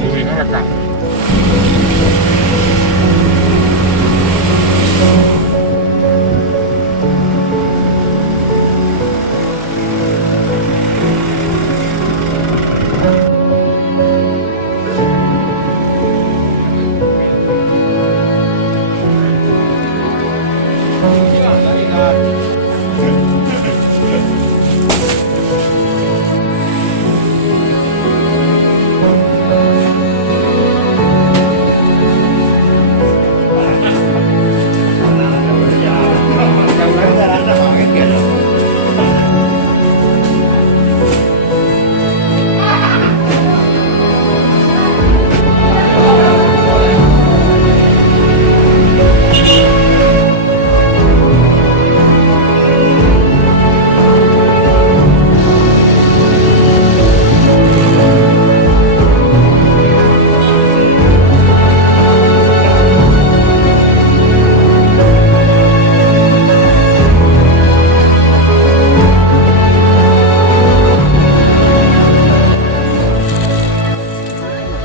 Ini letak.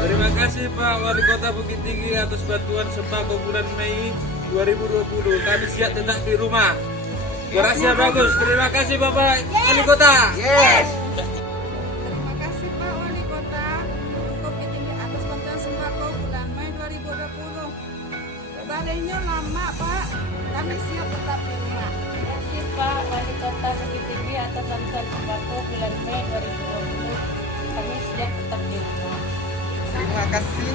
Terima kasih Pak Wali Kota Bukit Tinggi atas bantuan sembako bulan Mei 2020. Kami siap tetap di rumah. Berhasil bagus. Terima kasih Bapak Wali Kota. Yes. Terima kasih Pak Wali Kota Bukit Tinggi atas bantuan sembako bulan Mei 2020. Badannya lama Pak, kami siap tetap di rumah. Terima kasih Pak Wali Kota Bukit Tinggi atas bantuan sembako bulan Mei 2020. Kami siap tetap di rumah. Terima kasih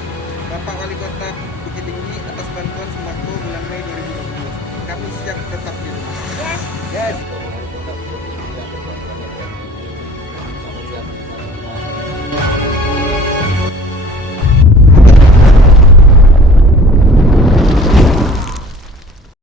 Bapak Wali Kota Bukit Tinggi atas bantuan sembako bulan